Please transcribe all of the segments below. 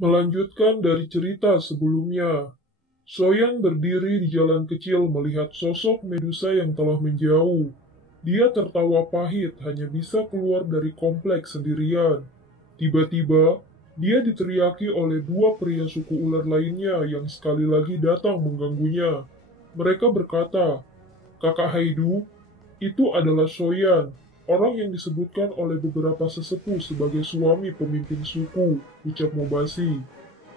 Melanjutkan dari cerita sebelumnya, Soyan berdiri di jalan kecil melihat sosok Medusa yang telah menjauh. Dia tertawa pahit hanya bisa keluar dari kompleks sendirian. Tiba-tiba, dia diteriaki oleh dua pria suku ular lainnya yang sekali lagi datang mengganggunya. Mereka berkata, "Kakak Haidu, itu adalah Soyan, orang yang disebutkan oleh beberapa sesepuh sebagai suami pemimpin suku," ucap Mobasi.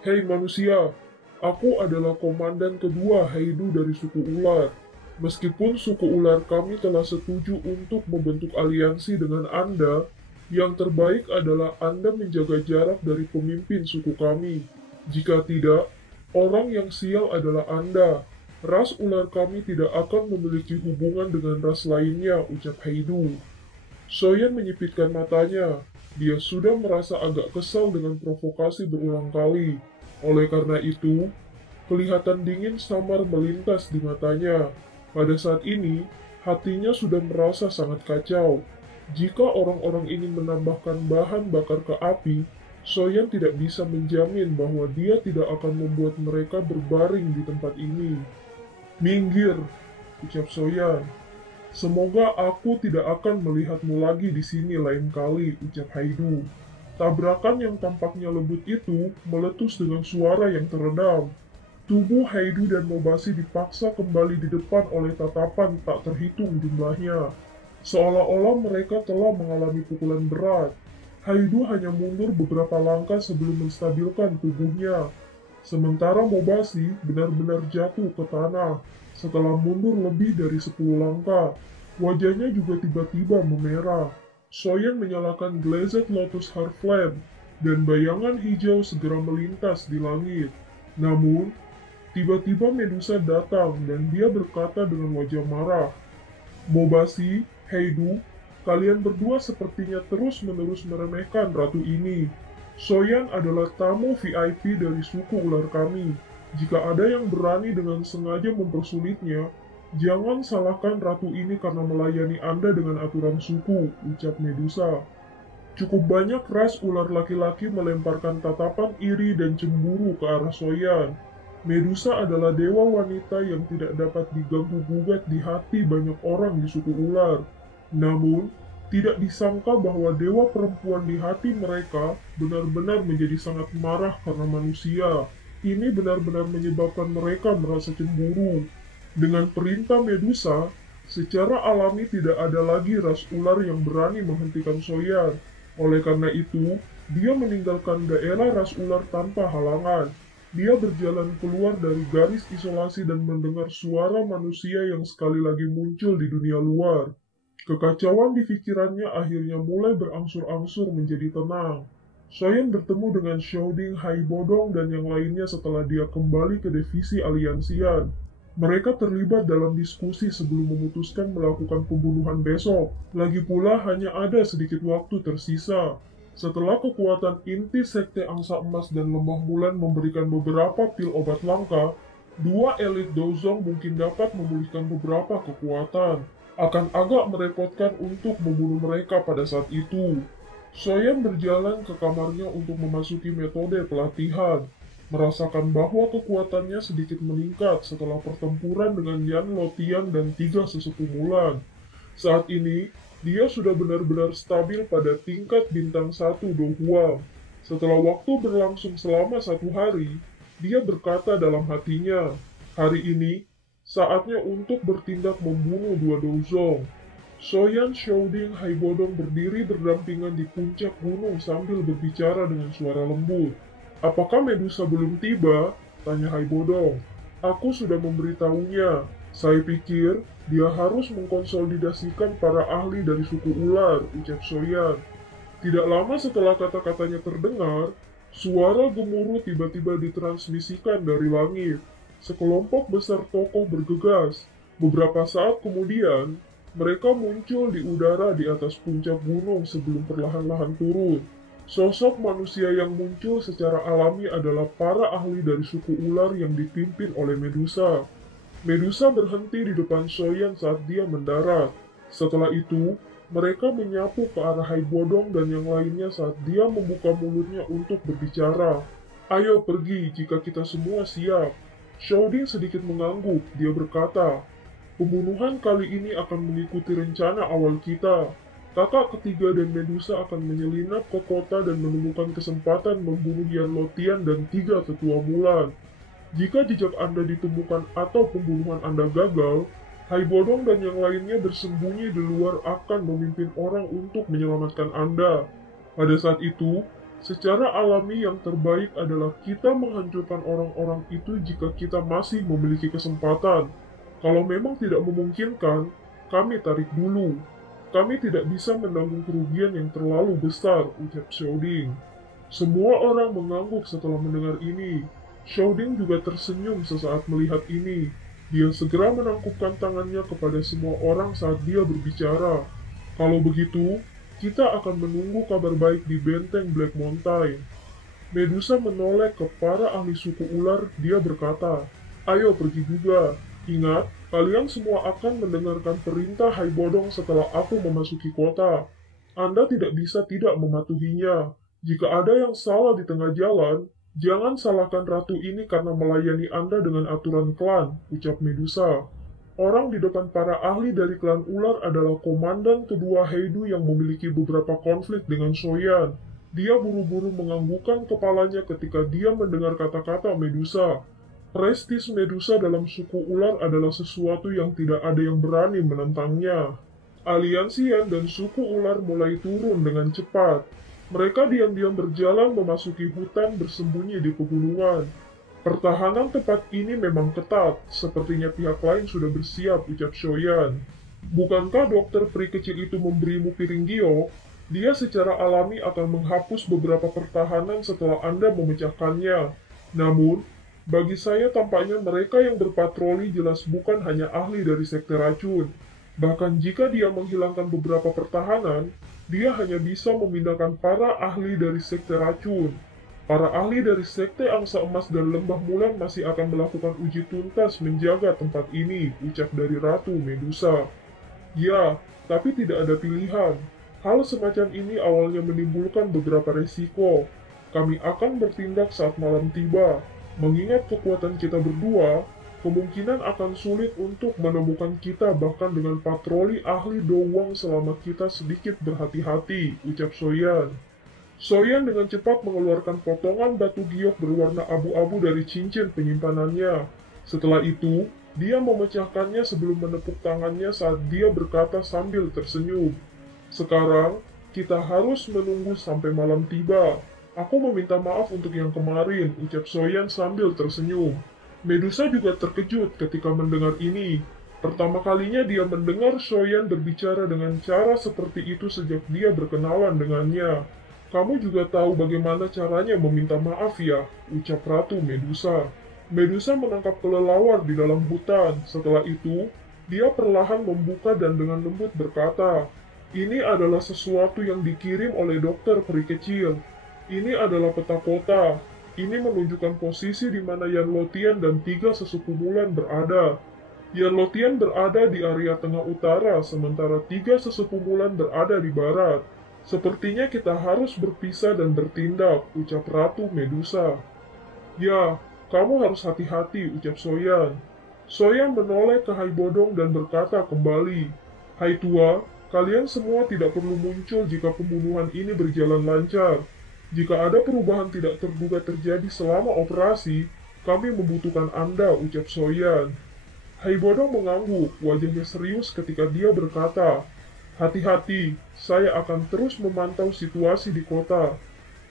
"Hei manusia, aku adalah komandan kedua Haidu dari suku ular. Meskipun suku ular kami telah setuju untuk membentuk aliansi dengan Anda, yang terbaik adalah Anda menjaga jarak dari pemimpin suku kami. Jika tidak, orang yang sial adalah Anda. Ras ular kami tidak akan memiliki hubungan dengan ras lainnya," ucap Haidu. Soyan menyipitkan matanya. Dia sudah merasa agak kesal dengan provokasi berulang kali. Oleh karena itu, kelihatan dingin samar melintas di matanya. Pada saat ini, hatinya sudah merasa sangat kacau. Jika orang-orang ini menambahkan bahan bakar ke api, Soyan tidak bisa menjamin bahwa dia tidak akan membuat mereka berbaring di tempat ini. "Minggir," ucap Soyan. "Semoga aku tidak akan melihatmu lagi di sini lain kali," ucap Haidu. Tabrakan yang tampaknya lembut itu meletus dengan suara yang teredam. Tubuh Haidu dan Mobasi dipaksa kembali di depan oleh tatapan tak terhitung jumlahnya. Seolah-olah mereka telah mengalami pukulan berat. Haidu hanya mundur beberapa langkah sebelum menstabilkan tubuhnya. Sementara Mobasi benar-benar jatuh ke tanah setelah mundur lebih dari 10 langkah. Wajahnya juga tiba-tiba memerah. Soyan menyalakan Glazed Lotus Heart Flame, dan bayangan hijau segera melintas di langit. Namun, tiba-tiba Medusa datang dan dia berkata dengan wajah marah, "Mobasi, Heidu, kalian berdua sepertinya terus-menerus meremehkan ratu ini. Soyan adalah tamu VIP dari suku ular kami. Jika ada yang berani dengan sengaja mempersulitnya, jangan salahkan ratu ini karena melayani Anda dengan aturan suku," ucap Medusa. Cukup banyak ras ular laki-laki melemparkan tatapan iri dan cemburu ke arah Soyan. Medusa adalah dewa wanita yang tidak dapat diganggu-gugat di hati banyak orang di suku ular. Namun, tidak disangka bahwa dewa perempuan di hati mereka benar-benar menjadi sangat marah karena manusia. Ini benar-benar menyebabkan mereka merasa cemburu. Dengan perintah Medusa, secara alami tidak ada lagi ras ular yang berani menghentikan Soyan. Oleh karena itu, dia meninggalkan daerah ras ular tanpa halangan. Dia berjalan keluar dari garis isolasi dan mendengar suara manusia yang sekali lagi muncul di dunia luar. Kekacauan di pikirannya akhirnya mulai berangsur-angsur menjadi tenang. Soyan bertemu dengan Shouding Haibodong dan yang lainnya setelah dia kembali ke divisi aliansian. Mereka terlibat dalam diskusi sebelum memutuskan melakukan pembunuhan besok. Lagi pula hanya ada sedikit waktu tersisa. Setelah kekuatan inti Sekte Angsa Emas dan Lemah Bulan memberikan beberapa pil obat langka, dua elit Dozong mungkin dapat memulihkan beberapa kekuatan. Akan agak merepotkan untuk membunuh mereka pada saat itu. Soyan berjalan ke kamarnya untuk memasuki metode pelatihan, merasakan bahwa kekuatannya sedikit meningkat setelah pertempuran dengan Yan Lotian dan tiga sesepuh Mulan. Saat ini, dia sudah benar-benar stabil pada tingkat bintang 1 Dohuam. Setelah waktu berlangsung selama 1 hari, dia berkata dalam hatinya, "Hari ini, saatnya untuk bertindak membunuh dua Dozong." Soyan, Shouding, Haibodong berdiri berdampingan di puncak gunung sambil berbicara dengan suara lembut. "Apakah Medusa belum tiba?" tanya Haibodong. "Aku sudah memberitahunya. Saya pikir dia harus mengkonsolidasikan para ahli dari suku ular," ucap Soyan. Tidak lama setelah kata-katanya terdengar, suara gemuruh tiba-tiba ditransmisikan dari langit. Sekelompok besar tokoh bergegas. Beberapa saat kemudian, mereka muncul di udara di atas puncak gunung sebelum perlahan-lahan turun. Sosok manusia yang muncul secara alami adalah para ahli dari suku ular yang dipimpin oleh Medusa. Medusa berhenti di depan Soyan saat dia mendarat. Setelah itu, mereka menyapu ke arah Haibodong dan yang lainnya saat dia membuka mulutnya untuk berbicara. Ayo pergi jika kita semua siap. Shaoding sedikit mengangguk, dia berkata, pembunuhan kali ini akan mengikuti rencana awal kita. Kakak ketiga dan Medusa akan menyelinap ke kota dan menemukan kesempatan membunuh Yanlotian dan 3 tetua Mulan. Jika jejak Anda ditemukan atau pembunuhan Anda gagal, Haibodong dan yang lainnya bersembunyi di luar akan memimpin orang untuk menyelamatkan Anda. Pada saat itu, secara alami yang terbaik adalah kita menghancurkan orang-orang itu jika kita masih memiliki kesempatan. Kalau memang tidak memungkinkan, kami tarik dulu. Kami tidak bisa menanggung kerugian yang terlalu besar, ucap Shaoding. Semua orang mengangguk setelah mendengar ini. Shaoding juga tersenyum sesaat melihat ini. Dia segera menangkupkan tangannya kepada semua orang saat dia berbicara. Kalau begitu, kita akan menunggu kabar baik di benteng Black Mountain. Medusa menoleh ke para ahli suku ular, dia berkata, ayo pergi juga. Ingat, kalian semua akan mendengarkan perintah Haibodong setelah aku memasuki kota. Anda tidak bisa tidak mematuhinya. Jika ada yang salah di tengah jalan, jangan salahkan ratu ini karena melayani Anda dengan aturan klan, ucap Medusa. Orang di depan para ahli dari klan ular adalah komandan kedua Heidu yang memiliki beberapa konflik dengan Soyan. Dia buru-buru menganggukkan kepalanya ketika dia mendengar kata-kata Medusa. Prestis Medusa dalam suku ular adalah sesuatu yang tidak ada yang berani menentangnya. Aliansi Yan dan suku ular mulai turun dengan cepat. Mereka diam-diam berjalan memasuki hutan bersembunyi di pegunungan. Pertahanan tempat ini memang ketat, sepertinya pihak lain sudah bersiap, ucap Shoyan. Bukankah dokter peri kecil itu memberimu piring giok? Dia secara alami akan menghapus beberapa pertahanan setelah Anda memecahkannya. Namun, bagi saya tampaknya mereka yang berpatroli jelas bukan hanya ahli dari sekte racun. Bahkan jika dia menghilangkan beberapa pertahanan, dia hanya bisa memindahkan para ahli dari sekte racun. Para ahli dari sekte angsa emas dan lembah Mulan masih akan melakukan uji tuntas menjaga tempat ini, ucap dari Ratu Medusa. Ya, tapi tidak ada pilihan. Hal semacam ini awalnya menimbulkan beberapa resiko. Kami akan bertindak saat malam tiba. Mengingat kekuatan kita berdua, kemungkinan akan sulit untuk menemukan kita bahkan dengan patroli ahli doang selama kita sedikit berhati-hati, ucap Soyan. Soyan dengan cepat mengeluarkan potongan batu giok berwarna abu-abu dari cincin penyimpanannya. Setelah itu, dia memecahkannya sebelum menepuk tangannya saat dia berkata sambil tersenyum. Sekarang, kita harus menunggu sampai malam tiba. Aku meminta maaf untuk yang kemarin, ucap Soyan sambil tersenyum. Medusa juga terkejut ketika mendengar ini. Pertama kalinya dia mendengar Soyan berbicara dengan cara seperti itu sejak dia berkenalan dengannya. Kamu juga tahu bagaimana caranya meminta maaf ya, ucap Ratu Medusa. Medusa menangkap kelelawar di dalam hutan. Setelah itu, dia perlahan membuka dan dengan lembut berkata, ini adalah sesuatu yang dikirim oleh dokter peri kecil. Ini adalah peta kota. Ini menunjukkan posisi di mana Yanlotian dan 3 sesepuh Mulan berada. Yanlotian berada di area tengah utara, sementara 3 sesepuh Mulan berada di barat. Sepertinya kita harus berpisah dan bertindak, ucap Ratu Medusa. Ya, kamu harus hati-hati, ucap Soyan. Soyan menoleh ke Haibodong dan berkata kembali, Hai tua, kalian semua tidak perlu muncul jika pembunuhan ini berjalan lancar. Jika ada perubahan tidak terduga terjadi selama operasi, kami membutuhkan Anda, ucap Soyan. Haibodong mengangguk, wajahnya serius ketika dia berkata, hati-hati, saya akan terus memantau situasi di kota.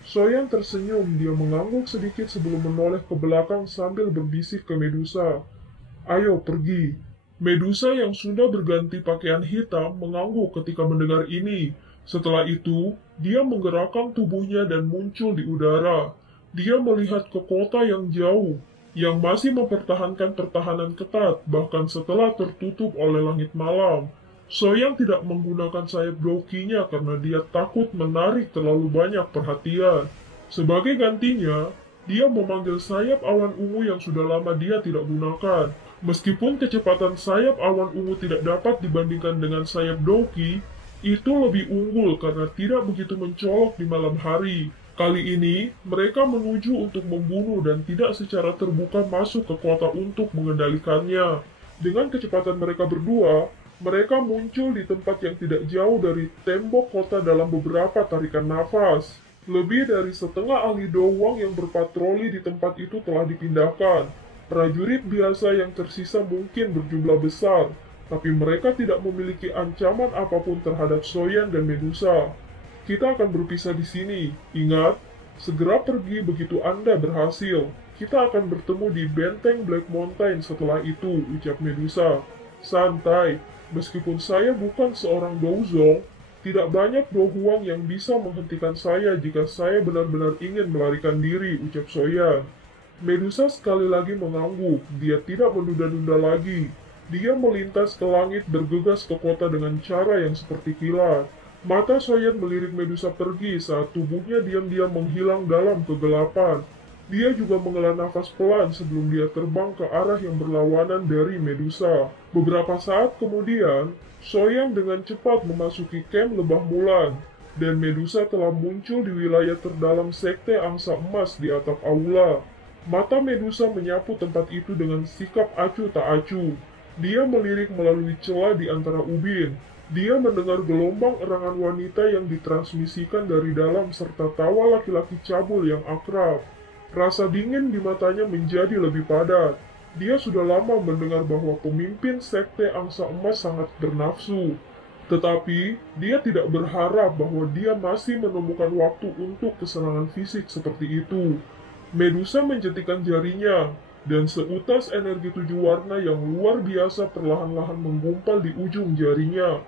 Soyan tersenyum, dia mengangguk sedikit sebelum menoleh ke belakang sambil berbisik ke Medusa. Ayo pergi. Medusa yang sudah berganti pakaian hitam mengangguk ketika mendengar ini. Setelah itu, dia menggerakkan tubuhnya dan muncul di udara. Dia melihat ke kota yang jauh, yang masih mempertahankan pertahanan ketat, bahkan setelah tertutup oleh langit malam. Soyan tidak menggunakan sayap dokinya karena dia takut menarik terlalu banyak perhatian. Sebagai gantinya, dia memanggil sayap awan ungu yang sudah lama dia tidak gunakan. Meskipun kecepatan sayap awan ungu tidak dapat dibandingkan dengan sayap doki, itu lebih unggul karena tidak begitu mencolok di malam hari. Kali ini, mereka menuju untuk membunuh dan tidak secara terbuka masuk ke kota untuk mengendalikannya. Dengan kecepatan mereka berdua, mereka muncul di tempat yang tidak jauh dari tembok kota dalam beberapa tarikan nafas. Lebih dari setengah ahli doang yang berpatroli di tempat itu telah dipindahkan. Prajurit biasa yang tersisa mungkin berjumlah besar, tapi mereka tidak memiliki ancaman apapun terhadap Soyan dan Medusa. Kita akan berpisah di sini. Ingat, segera pergi begitu Anda berhasil. Kita akan bertemu di benteng Black Mountain setelah itu, ucap Medusa. Santai, meskipun saya bukan seorang Douzong, tidak banyak dohuang yang bisa menghentikan saya jika saya benar-benar ingin melarikan diri, ucap Soyan. Medusa sekali lagi mengangguk. Dia tidak menunda-nunda lagi. Dia melintas ke langit bergegas ke kota dengan cara yang seperti kilat. Mata Soyan melirik Medusa pergi saat tubuhnya diam-diam menghilang dalam kegelapan. Dia juga menghela nafas pelan sebelum dia terbang ke arah yang berlawanan dari Medusa. Beberapa saat kemudian, Soyan dengan cepat memasuki kamp Lebah Mulan, dan Medusa telah muncul di wilayah terdalam Sekte Angsa Emas di atap aula. Mata Medusa menyapu tempat itu dengan sikap acuh tak acuh. Dia melirik melalui celah di antara ubin. Dia mendengar gelombang erangan wanita yang ditransmisikan dari dalam serta tawa laki-laki cabul yang akrab. Rasa dingin di matanya menjadi lebih padat. Dia sudah lama mendengar bahwa pemimpin Sekte Angsa Emas sangat bernafsu. Tetapi, dia tidak berharap bahwa dia masih menemukan waktu untuk kesenangan fisik seperti itu. Medusa menjentikan jarinya, dan seutas energi 7 warna yang luar biasa perlahan-lahan menggumpal di ujung jarinya.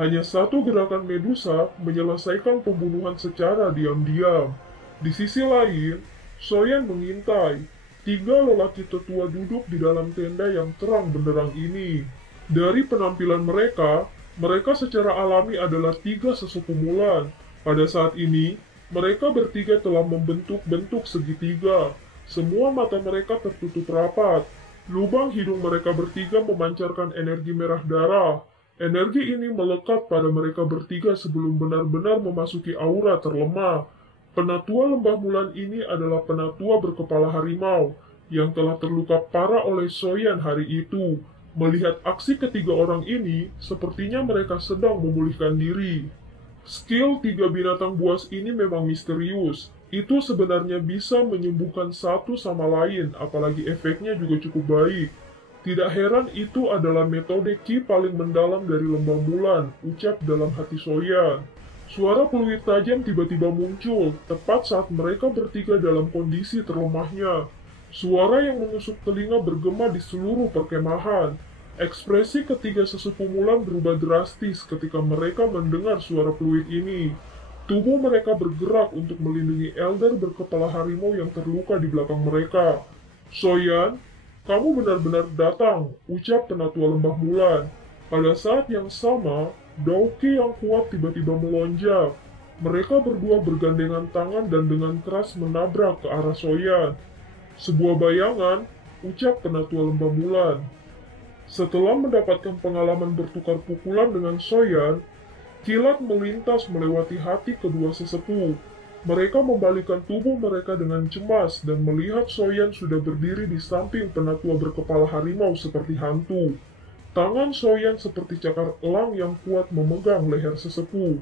Hanya satu gerakan Medusa menyelesaikan pembunuhan secara diam-diam. Di sisi lain, Soyan mengintai. 3 lelaki tetua duduk di dalam tenda yang terang benderang ini. Dari penampilan mereka, mereka secara alami adalah 3 sesepuh Mulan. Pada saat ini, mereka bertiga telah membentuk segitiga. Semua mata mereka tertutup rapat. Lubang hidung mereka bertiga memancarkan energi merah darah. Energi ini melekat pada mereka bertiga sebelum benar-benar memasuki aura terlemah. Penatua Lembah Mulan ini adalah penatua berkepala harimau yang telah terluka parah oleh Soyan hari itu. Melihat aksi ketiga orang ini, sepertinya mereka sedang memulihkan diri. Skill 3 binatang buas ini memang misterius. Itu sebenarnya bisa menyembuhkan satu sama lain, apalagi efeknya juga cukup baik. Tidak heran itu adalah metode ki paling mendalam dari Lembah Mulan, ucap dalam hati Soyan. Suara peluit tajam tiba-tiba muncul, tepat saat mereka bertiga dalam kondisi terlemahnya. Suara yang menusuk telinga bergema di seluruh perkemahan. Ekspresi ketiga sesepuh Mulan berubah drastis ketika mereka mendengar suara peluit ini. Tubuh mereka bergerak untuk melindungi Elder berkepala harimau yang terluka di belakang mereka. Soyan, kamu benar-benar datang, ucap penatua Lembah Mulan. Pada saat yang sama, Dauki yang kuat tiba-tiba melonjak. Mereka berdua bergandengan tangan dan dengan keras menabrak ke arah Soyan. Sebuah bayangan, ucap penatua Lembah Mulan. Setelah mendapatkan pengalaman bertukar pukulan dengan Soyan, kilat melintas melewati hati kedua sesepuh. Mereka membalikkan tubuh mereka dengan cemas dan melihat Soyan sudah berdiri di samping penatua berkepala harimau seperti hantu. Tangan Soyan seperti cakar elang yang kuat memegang leher sesepuh.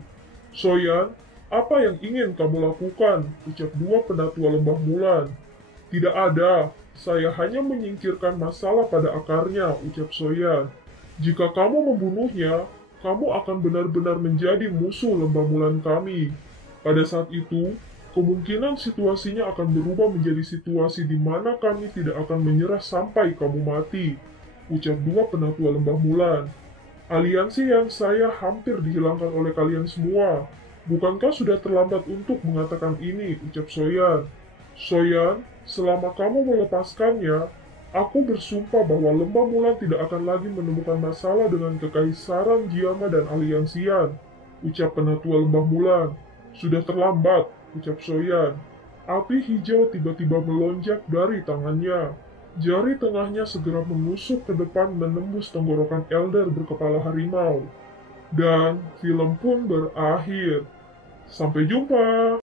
Soyan, apa yang ingin kamu lakukan? Ucap dua penatua Lembah Mulan. Tidak ada, saya hanya menyingkirkan masalah pada akarnya, ucap Soyan. Jika kamu membunuhnya, kamu akan benar-benar menjadi musuh Lembah Mulan kami. Pada saat itu, kemungkinan situasinya akan berubah menjadi situasi di mana kami tidak akan menyerah sampai kamu mati, ucap dua penatua Lembah Mulan. Aliansi yang saya hampir dihilangkan oleh kalian semua. Bukankah sudah terlambat untuk mengatakan ini, ucap Soyan. Soyan, selama kamu melepaskannya, aku bersumpah bahwa Lembah Mulan tidak akan lagi menemukan masalah dengan kekaisaran Jiama dan Aliansian, ucap penatua Lembah Mulan. Sudah terlambat, ucap Soyan. Api hijau tiba-tiba melonjak dari tangannya. Jari tengahnya segera menusuk ke depan menembus tenggorokan Elder berkepala harimau. Dan film pun berakhir. Sampai jumpa!